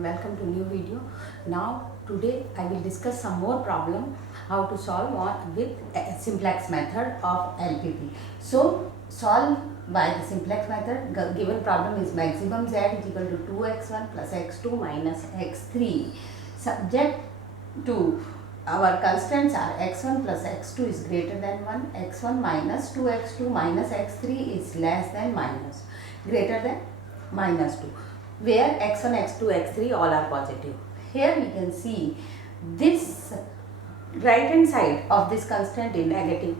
Welcome to new video. Now today I will discuss some more problem how to solve with a simplex method of LPP. So solve by the simplex method. Given problem is maximum z is equal to 2x1 plus x2 minus x3. Subject to our constants are x1 plus x2 is greater than 1, x1 minus 2x2 minus x3 is less than minus greater than minus 2, where x1, x2, x3 all are positive. Here we can see this right hand side of this constant is negative.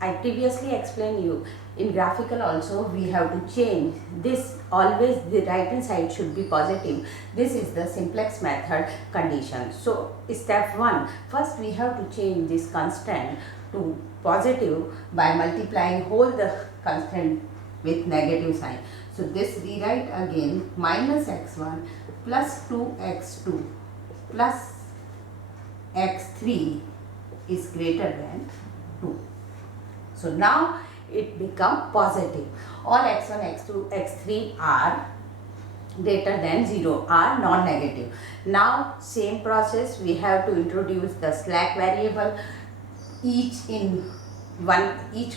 I previously explained you in graphical also we have to change this, always the right hand side should be positive. This is the simplex method condition. So step 1, first we have to change this constant to positive by multiplying whole the constant with negative sign. So this rewrite again, minus x1 plus 2x2 plus x3 is greater than 2. So now it become positive. All x1, x2, x3 are greater than 0, are non-negative. Now same process, we have to introduce the slack variable each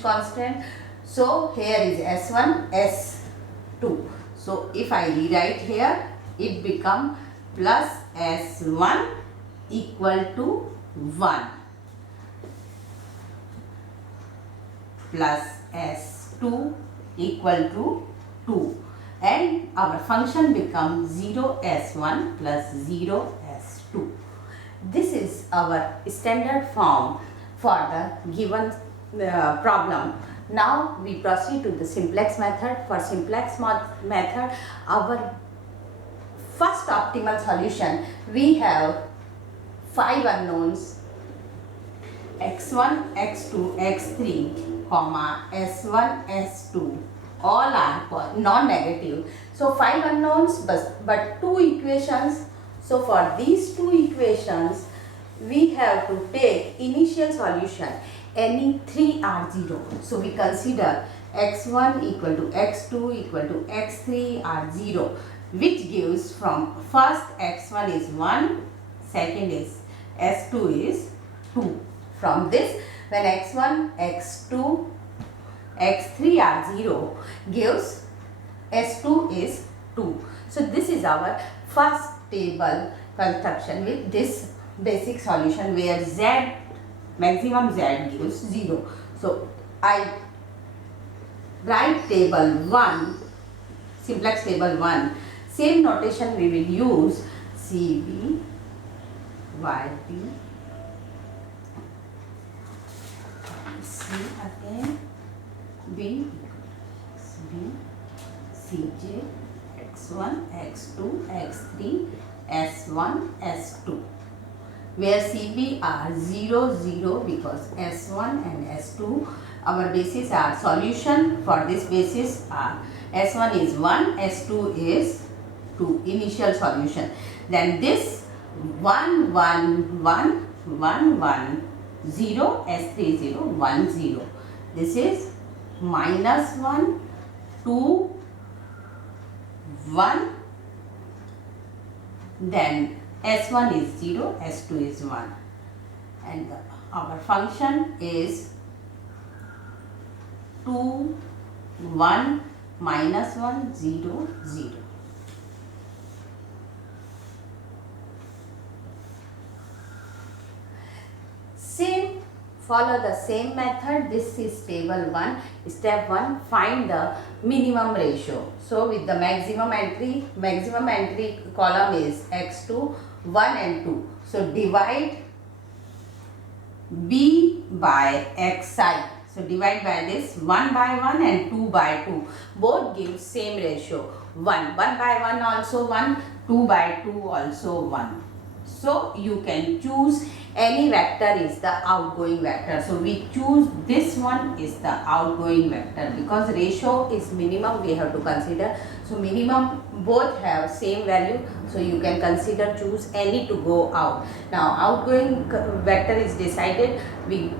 constant. So here is s1, s2. So if I rewrite here, it become plus s1 equal to 1 plus s2 equal to 2, and our function becomes 0s1 plus 0s2. This is our standard form for the given problem. Now we proceed to the simplex method. For simplex method, our first optimal solution, we have 5 unknowns x1, x2, x3, comma s1, s2, all are non-negative. So 5 unknowns but 2 equations. So for these 2 equations we have to take initial solution. Any 3 are 0. So we consider x1 equal to x2 equal to x3 are 0, which gives from first x1 is 1, second is s2 is 2. From this, when x1, x2, x3 are 0, gives s2 is 2. So this is our first table construction with this basic solution where z, maximum z gives 0. So I write table 1, simplex table 1. Same notation we will use, CB, YP, C again, B, CJ, x1, x2, x3, s1, s2. Where CB are 0, 0 because S1 and S2, our basis are solution for this basis are S1 is 1, S2 is 2, initial solution. Then this 1, 1, 1, 1, 1, 0, S3 0, 1, 0. This is minus 1, 2, 1, then S1 is 0, S2 is 1, and our function is 2, 1, minus 1, 0, 0. Follow the same method. This is table 1. Step 1, find the minimum ratio. So with the maximum entry column is x2, 1 and 2. So divide b by xi. So divide by this 1 by 1 and 2 by 2. Both give same ratio. 1 by 1 also 1, 2 by 2 also 1. So you can choose any vector is the outgoing vector. So we choose this one is the outgoing vector because ratio is minimum we have to consider. So minimum both have same value. So you can consider choose any to go out. Now outgoing vector is decided. We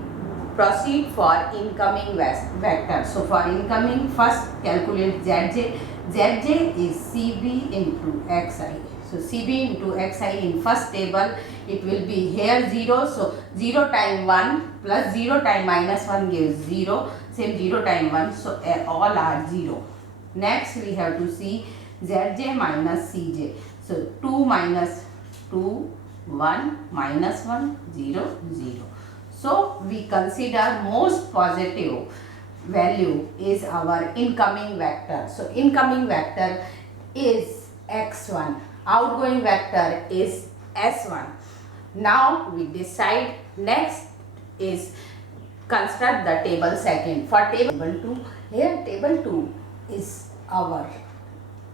proceed for incoming vector. So for incoming, first calculate Zj. Zj is Cb into Xi. So CB into XI in first table, it will be here 0. So 0 times 1 plus 0 times minus 1 gives 0. Same 0 times 1. So all are 0. Next we have to see Zj minus Cj. So 2 minus 2, 1 minus 1, 0, 0. So we consider most positive value is our incoming vector. So incoming vector is x1. Outgoing vector is s1. Now we decide. Next is construct the table second. For table 2, here table 2 is our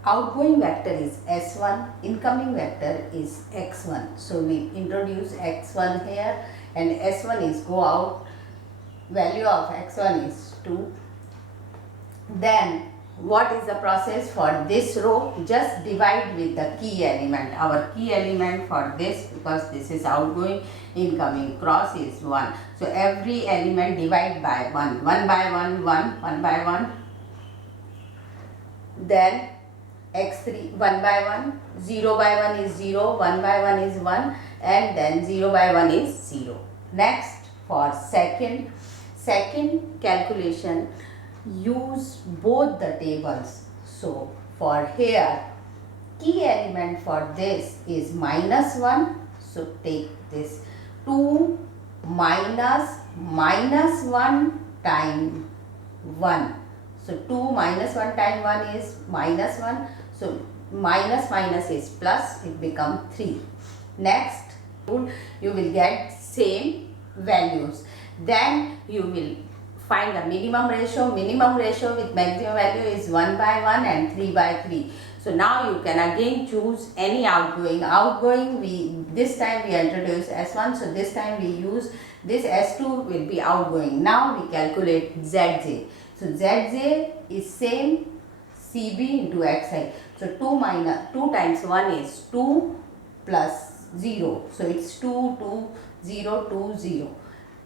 outgoing vector is s1, incoming vector is x1. So we introduce x1 here and s1 is go out. Value of x1 is 2. Then what is the process for this row? Just divide with the key element. Our key element for this, because this is outgoing, incoming, cross is 1. So every element divide by 1. 1 by 1, 1, 1 by 1. Then x3, 1 by 1, 0 by 1 is 0, 1 by 1 is 1, and then 0 by 1 is 0. Next, for second calculation, use both the tables. So for here, key element for this is minus 1. So take this 2 minus 1 times 1. So 2 minus 1 times 1 is minus 1. So minus minus is plus, it becomes 3. Next, you will get same values. Then you will find the minimum ratio. Minimum ratio with maximum value is 1 by 1 and 3 by 3. So now you can again choose any outgoing. Outgoing, this time we introduce S1. So this time we use this S2 will be outgoing. Now we calculate Zj. So Zj is same CB into Xi. So 2 times 1 is 2 plus 0. So it's 2, 2, 0, 2, 0.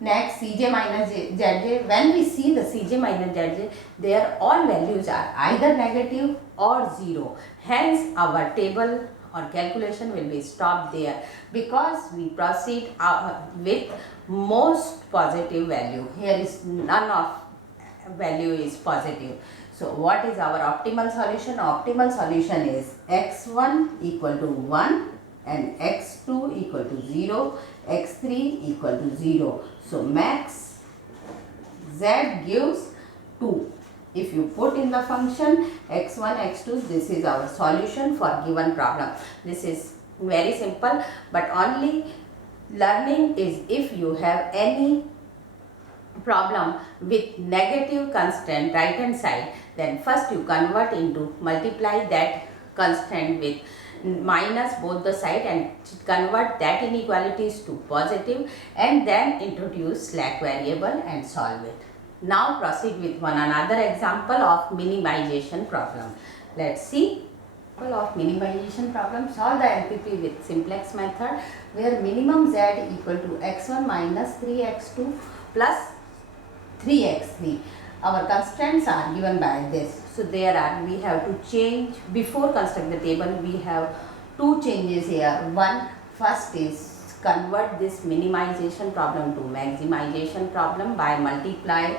Next, Cj minus Zj. When we see the Cj minus Zj, their all values are either negative or 0. Hence, our table or calculation will be stopped there, because we proceed with most positive value. Here is none of value is positive. So what is our optimal solution? Optimal solution is x1 equal to 1 and x2 equal to 0, x3 equal to 0. So max z gives 2. If you put in the function x1, x2, this is our solution for given problem. This is very simple, but only learning is if you have any problem with negative constant right hand side, then first you convert into multiply that constant with minus both the side and convert that inequalities to positive, and then introduce slack variable and solve it. Now proceed with one another example of minimization problem. Let's see. Of minimization problem, solve the LPP with simplex method, where minimum z equal to x1 minus 3x2 plus 3x3. Our constants are given by this. So we have to change. Before construct the table, we have two changes here. First is convert this minimization problem to maximization problem by multiply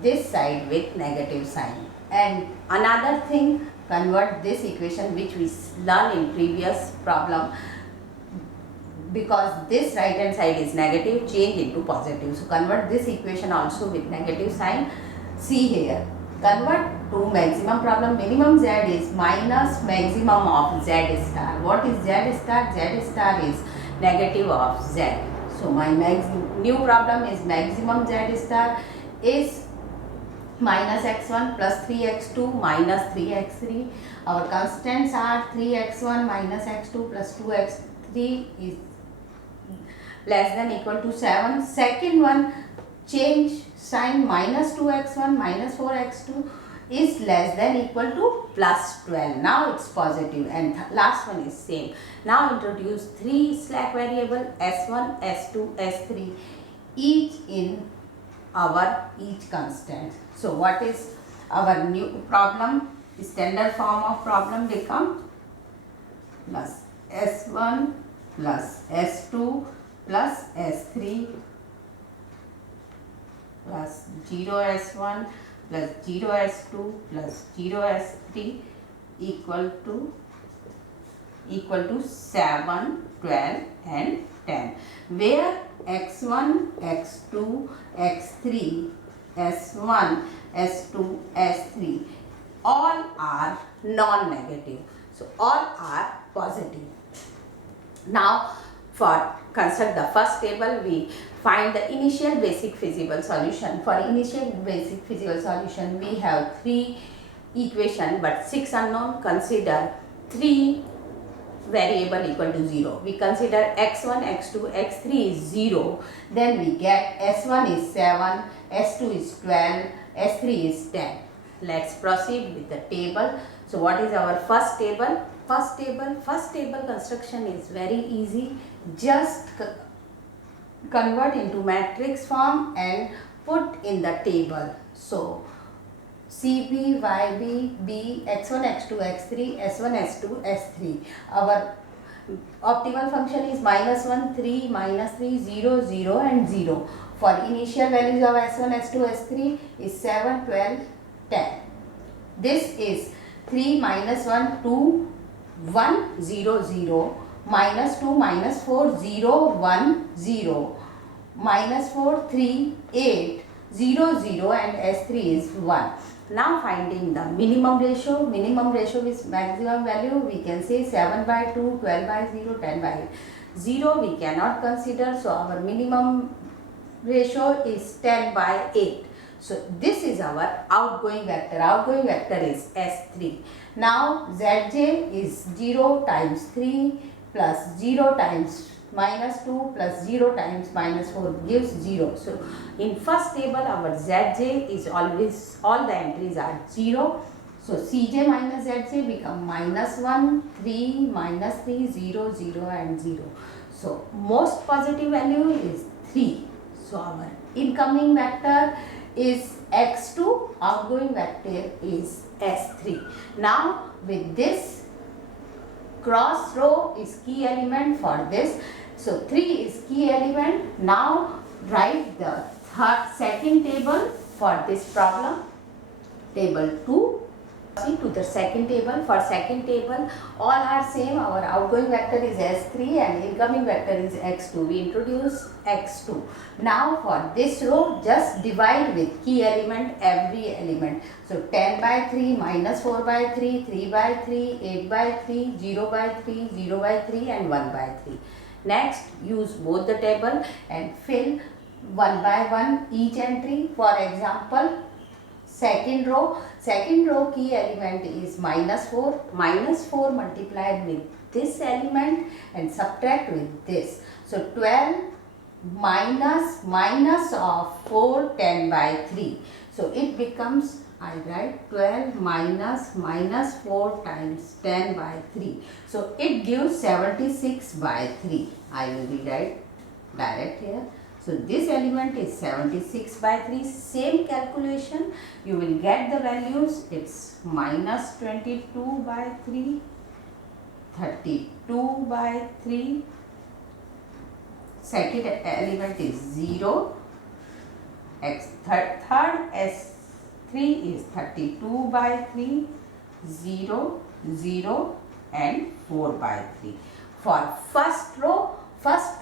this side with negative sign. And another thing, convert this equation which we learned in previous problem, because this right hand side is negative, change into positive. So convert this equation also with negative sign. See here, convert to maximum problem. Minimum z is minus maximum of z star. What is z star? Z star is negative of z. So my new problem is maximum z star is minus x1 plus 3x2 minus 3x3. Our constants are 3x1 minus x2 plus 2x3 is less than equal to 7. Second one, change sign, minus 2x1 minus 4x2 is less than equal to plus 12. Now it's positive, and last one is same. Now introduce 3 slack variable s1, s2, s3, each in our each constant. So what is our new problem? Standard form of problem become plus S1 plus S2 plus S3 plus 0S1 plus 0S2 plus 0S3 equal to 7, 12 and 10, where x1, x2, x3, s1, s2, s3 all are non-negative. So all are positive. Now for construct the first table, we find the initial basic feasible solution. For initial basic feasible solution, we have 3 equation but 6 unknown. Consider 3 variable equal to 0. We consider x1, x2, x3 is 0. Then we get s1 is 7, s2 is 12, s3 is 10. Let's proceed with the table. So what is our first table? First table construction is very easy. Just convert into matrix form and put in the table. So CB, YB, B, x1, x2, x3, s1, s2, s3. Our optimal function is -1, 3, -3, 0, 0 and 0. For initial values of s1, s2, s3 is 7, 12, 10. This is 3 -1, 2, 1, 0, 0, -2, -4, 0, 1, 0, -4, 3, 8, 0, 0 and s3 is 1. Now finding the minimum ratio. Minimum ratio is maximum value. We can say 7 by 2, 12 by 0, 10 by 0 we cannot consider. So our minimum ratio is 10 by 8. So this is our outgoing vector. Outgoing vector is S3. Now Zj is 0 times 3 plus 0 times -2 plus 0 times -4 gives 0. So in first table our Zj is always, all the entries are 0. So Cj minus Zj become -1, 3, -3, 0, 0 and 0. So most positive value is 3. So our incoming vector is x2, outgoing vector is s3. Now with this, cross row is key element for this. So 3 is key element. Now write the second table for this problem. Table 2. See to the second table. For second table, all are same. Our outgoing vector is S3 and incoming vector is X2. We introduce X2. Now for this row, just divide with key element every element. So 10 by 3, -4 by 3, 3 by 3, 8 by 3, 0 by 3, 0 by 3 and 1 by 3. Next, use both the table and fill 1 by 1 each entry. For example, second row key element is -4. -4 multiplied with this element and subtract with this. So 12 minus of 4, 10 by 3. So it becomes, I write 12 minus 4 times 10 by 3. So it gives 76 by 3. I will rewrite direct here. So this element is 76 by 3. Same calculation, you will get the values. It's -22 by 3, 32 by 3. Second element is 0. Third S3 is 32 by 3, 0, 0 and 4 by 3. For first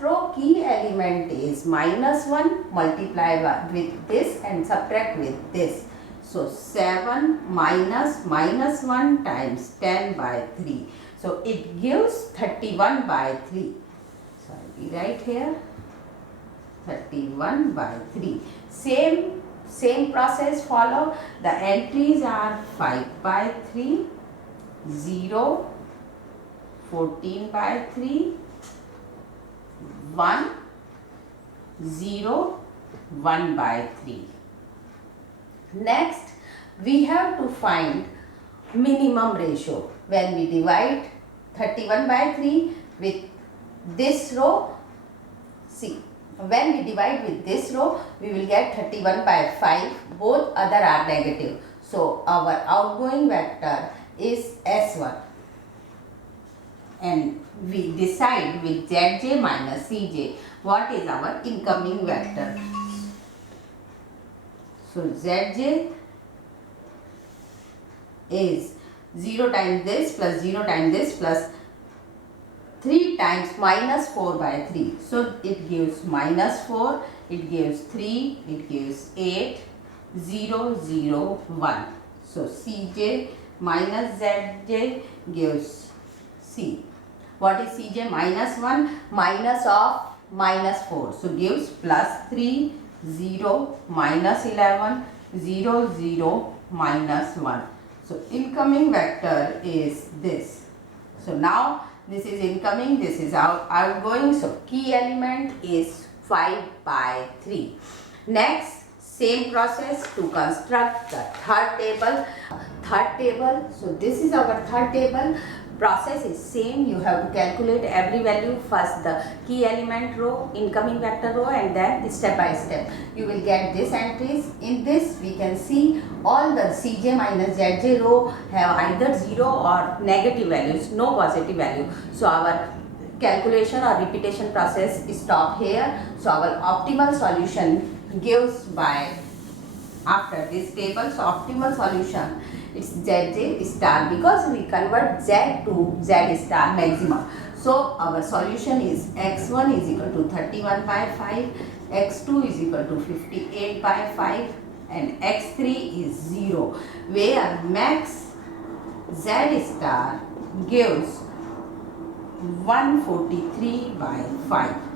row key element is -1 multiply with this and subtract with this. So 7 minus -1 times 10 by 3. So it gives 31 by 3. So I will write here 31 by 3. Same process follow. The entries are 5 by 3, 0, 14 by 3, 1, 0, 1 by 3. Next, we have to find minimum ratio. When we divide 31 by 3 with this row, see, when we divide with this row, we will get 31 by 5. Both other are negative. So our outgoing vector is S1. and we decide with Zj minus Cj what is our incoming vector. So Zj is 0 times this plus 0 times this plus 3 times minus 4 by 3. So it gives minus 4, it gives 3, it gives 8, 0, 0, 1. So Cj minus Zj gives C. What is Cj minus 1? Minus of minus 4. So gives plus 3, 0, minus 11, 0, 0, minus 1. So incoming vector is this. So now this is incoming, this is outgoing. So key element is 5 by 3. Next, same process to construct the third table. So this is our third table. Process is same. You have to calculate every value. First the key element row, incoming vector row, and then step by step you will get this entries. In this we can see all the Cj minus Zj row have either 0 or negative values, no positive value. So our calculation or repetition process stop here. So our optimal solution gives by after this table. So optimal solution, it's Zj star because we convert Z to Z star maximum. So our solution is x1 is equal to 31 by 5, x2 is equal to 58 by 5 and x3 is 0, where max Z star gives 143 by 5.